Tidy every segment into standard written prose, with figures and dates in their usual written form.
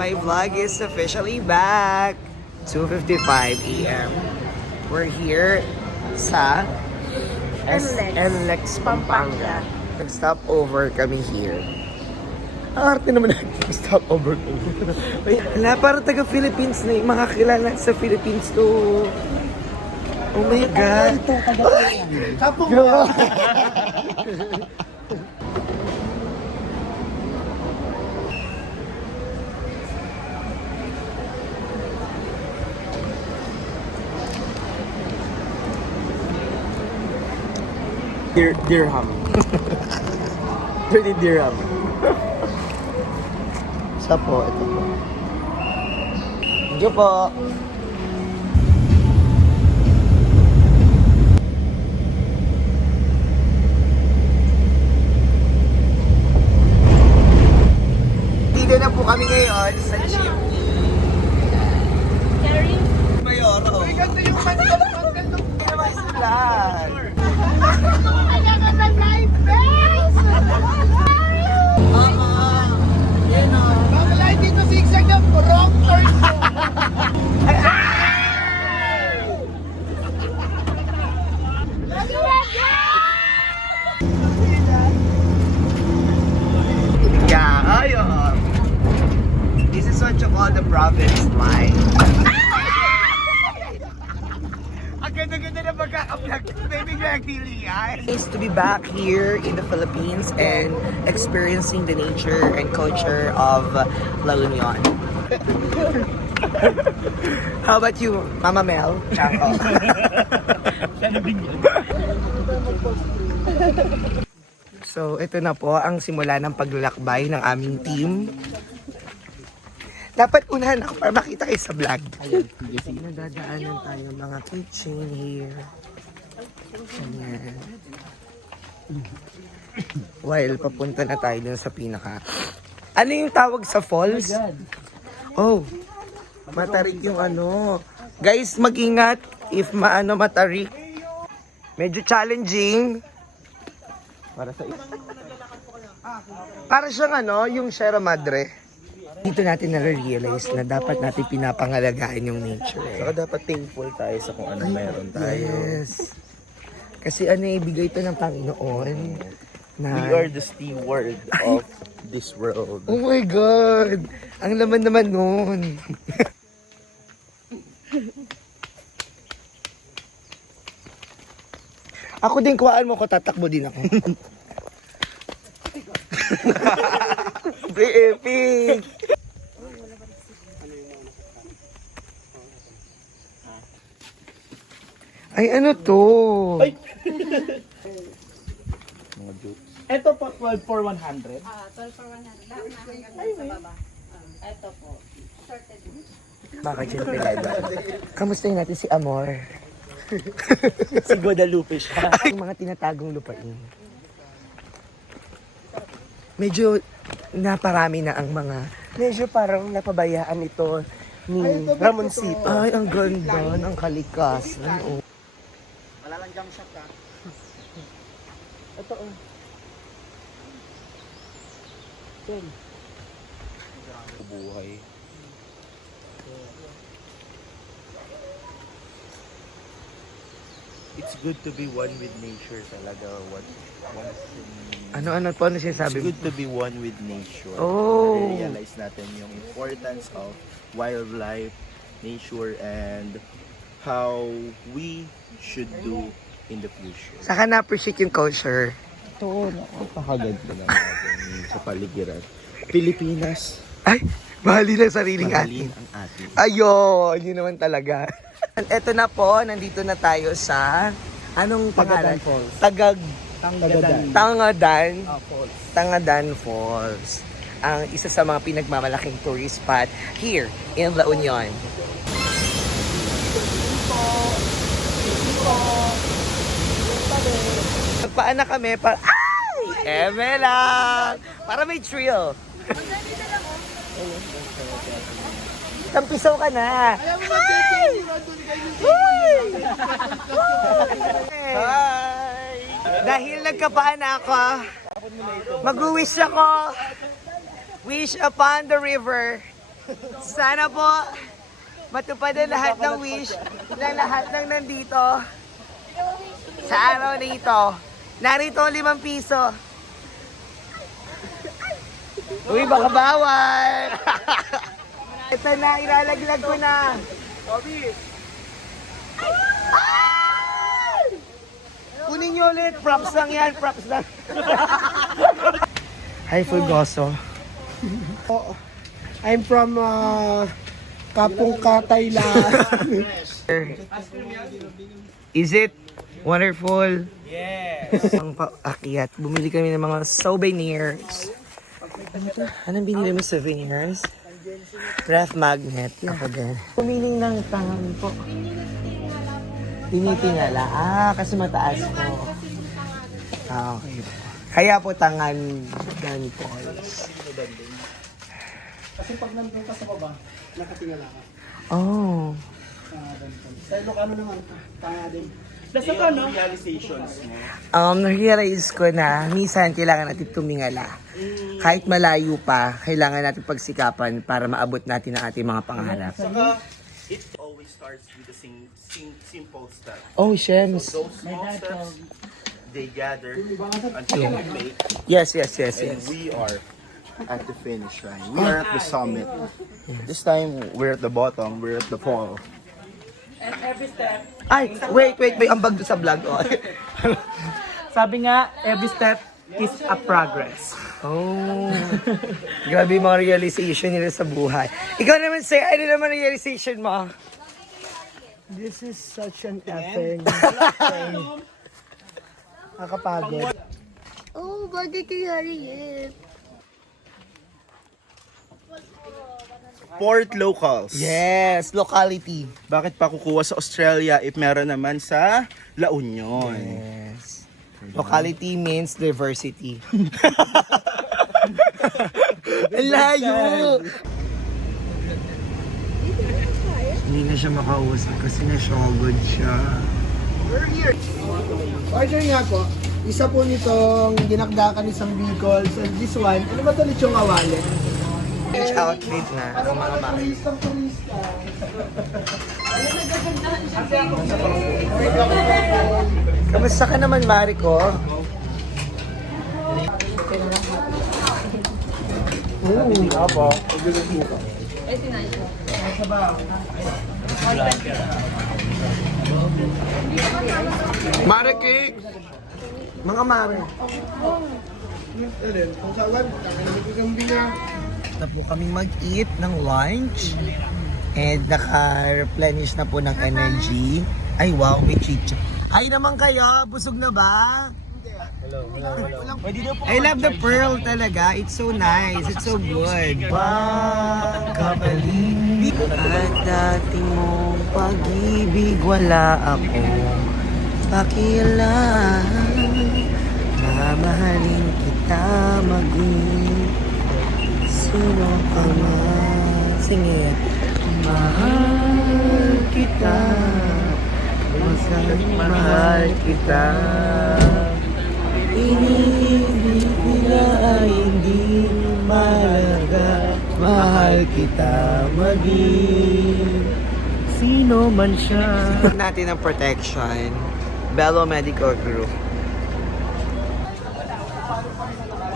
my vlog is officially back. 2:55 a.m. We're here sa NLEX Pampanga. Nag-stop over kami here. Ang arte naman natin stop over kami. Wala, para taga-Philippines na yung mga kilala sa Philippines to. Oh my God. Kapong mo. Dirham. 30 dirham. Isa po, ito po. Thank you po. Dito na po kami ngayon sa jeepney. Mayoro. Ay, ganda yung mangal. Hindi naman sila. This is what you call the province line. Ang ganda-ganda na pagkaka-vlog. Baby Greg Tilly, nice to be back here in the Philippines and experiencing the nature and culture of La Union. How about you, Mama Mel? Chanko. So, ito na po ang simula ng paglalakbay ng aming team. Dapat unahan ako para makita kayo sa vlog. Nadadaanan tayo mga kitchen here. Ayan. While papunta na tayo dun sa pinaka. Ano yung tawag sa falls? Oh, matarik yung ano. Guys, mag-ingat if matarik. Medyo challenging. Para siyang yung Sierra Madre. Dito natin na-realize na dapat natin pinapangalagaan yung nature. Saka dapat thankful tayo sa kung ano meron tayo. Yes. Kasi ibigay ito ng Panginoon. Na... We are the steward of this world. Oh my God! Ang laman naman nun. Ako din, kuhaan mo ko, tatakbo din ako. Epic! Ay, ano to? Ay! Mga jokes. Ito po, 12 for 100. 12 for 100. Lahat na hanggang sa baba. Ito po. Sorted. Baka dyan pilada. Kamustahin natin si Amor? Si Guadalupe siya. Yung mga tinatagong lupain. Medyo naparami na ang mga... Medyo parang napabayaan ito ni Ramoncito. Ay, ang ganda ng kalikasan. Oh. Malalanggam siya ka. Ito oh. Buhay. It's good to be one with nature talaga. Ano po? Ano siya It's sabi? good to be one with nature. Oh. Realize natin yung importance of wildlife, nature, and how we should do in the future. Saka na-appreciate yung culture. Ito, napakaganda na natin sa paligiran. Pilipinas, Ay, mahalin ang sariling mahalin atin. ang atin. Ayun, yun naman talaga. Eto na po, nandito na tayo sa... Anong pangalan? Falls. Tangadan. Falls. Tangadan Falls. Ang isa sa mga pinagmamalaking tourist spot here in La Union. Magpaan na kami para... Ay! Eme lang! Para may thrill. Tampisaw ka na. Hi! Hi! Dahil nagkapaan ako, mag-wish ako. Wish upon the river. Sana po matupad ang lahat ng wish ng lahat ng nandito sa araw na ito. Narito 5 piso. Uy, baka bawal. Ito na, ilalaglag ko na. Ay! Kunin nyo ulit. Props lang yan. Props lang. Hi, Fulgoso. I'm from Kapungka, Thailand. Is it wonderful? Yes. Ang paakyat. Bumili kami ng mga souvenirs. Anong binili mo souvenirs? Ref magnet. Ako din. Pumiling ng tangan po. Tinitingala. Kasi mataas po. Okay. Kaya po tangan dan balls. Kasi pag nandun ka sa baba, nakatingala ka. Oh. Sa Ilocano naman, kaya din. Realizations mo. Na-realize ko na minsan kailangan natin tumingala. Kahit malayo pa, kailangan natin pagsikapan para maabot natin ang ating mga pangarap. Saka, it always starts with the simple steps. Oh, Shems. Those small steps, they gather until we make, Yes. and we are at the finish line. We are at the summit. This time, we're at the bottom, we're at the fall. Ay, wait. Ambag doon sa vlog. Oh. Sabi nga, every step is a progress. Oh. Grabe yung mga realization nila sa buhay. Ikaw naman, say, ano naman realization mo? This is such an effing nakakapagod. Oh, bagay kay Harriet. Port locals. Yes, locality. Bakit pa kukuha sa Australia if meron naman sa La Union? Yes. Locality means diversity. Ang layo! Hindi na siya makausap kasi na-shogod siya. Order nga po, isa po nitong dinakdakan isang Bicol. So this one, ano ba ito lechong kawali? Beach outfit na ang mga maki. Turista. Kamusta ka naman, Mariko? Apo. Mariki! Mga mare. Kung saan, nagkagambi na. Na po kami mag-eat ng lunch. And naka-replenish na po ng energy. Ay, wow, may chicha. Hi naman kayo! Busog na ba? Hello. I love the pearl talaga. It's so nice. It's so good. Wow, kapalig. At dati mong pag-ibig wala akong pakialam. Mamahalin kita maging sino ka man. Singit. Mahal kita. Mahal kita. Inibig nila ay hindi malaga. Mahal kita maging sino man siya. Natin ang protection. Bello Medical Group.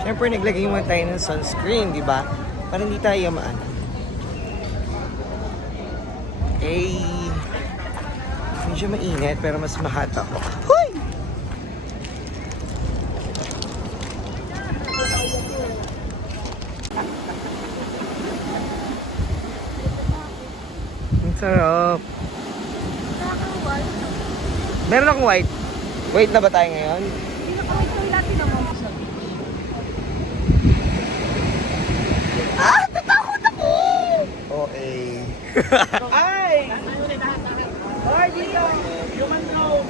Siyempre naglagay mo tayo ng sunscreen, di ba? Para hindi tayo maano. Eh, medyo mainit pero mas mahat ako. Hoy! Ang sarap. Meron akong white. Wait na ba tayo ngayon? Hindi na kami ito natin na mo. Okay. Ay! Ay, dito! Human drone!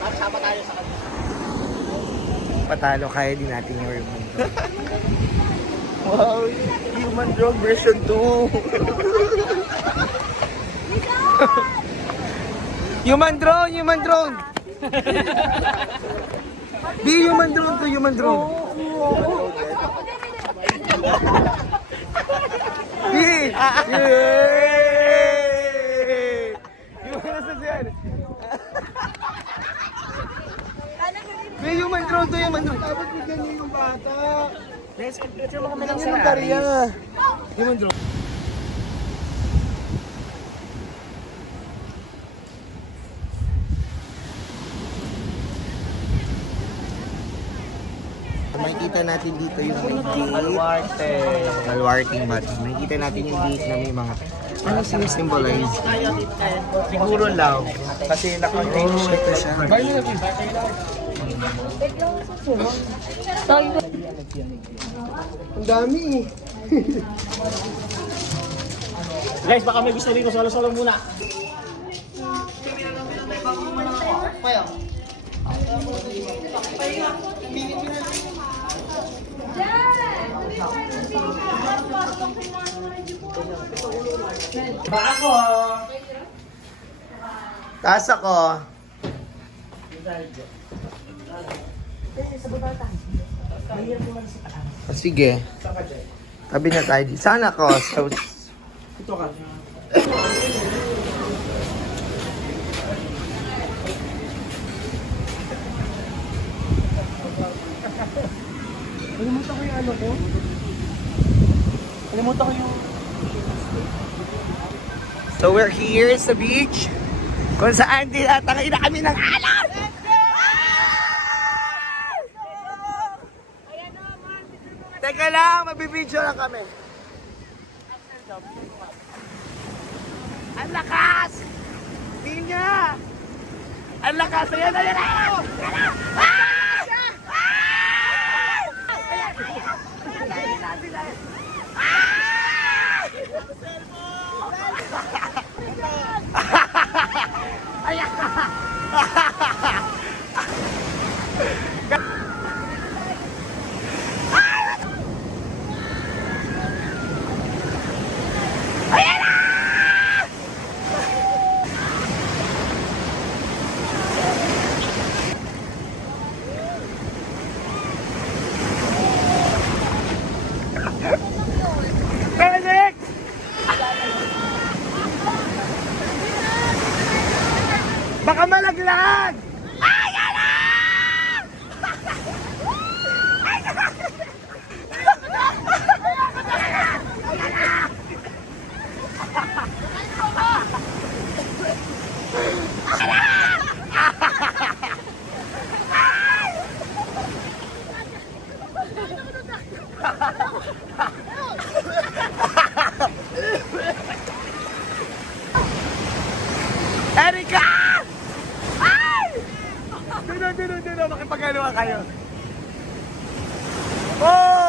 Magsama tayo sa kanila. Patalo, kaya din natin yung human drone. Wow, human drone version 2. Human drone! Human drone! Di human drone to human drone. Yay! Yung nasasyan. May human drone to, human drone. Dapat bigyan niyo yung bata. Picture mo kami ng Yung barya. Human drone. Makikita natin dito yung may gate. Alwarte. Malwarting bat. Makikita natin yung gate na may mga... Ano sinisimbolize? Siguro love. Kasi naka-change Oh, ito siya. Ang dami eh. Guys, baka may gusto dito. Solo-solo muna. Taas ako. Oh, sige. Tabi na tayo. Sana ko. Ito ka. Kalimutan ko yung ano ko. Kalimutan ko yung... So we're here sa beach. Kung saan tinatangay na kami ng alon. Teka lang, mabibidyo lang kami. Ang lakas! Tingin niya! Ang lakas! Ayan, ayan, ayan! Benedict! Baka malaglag! Erika! Ay! Dino, makipagalawa kayo. Oh!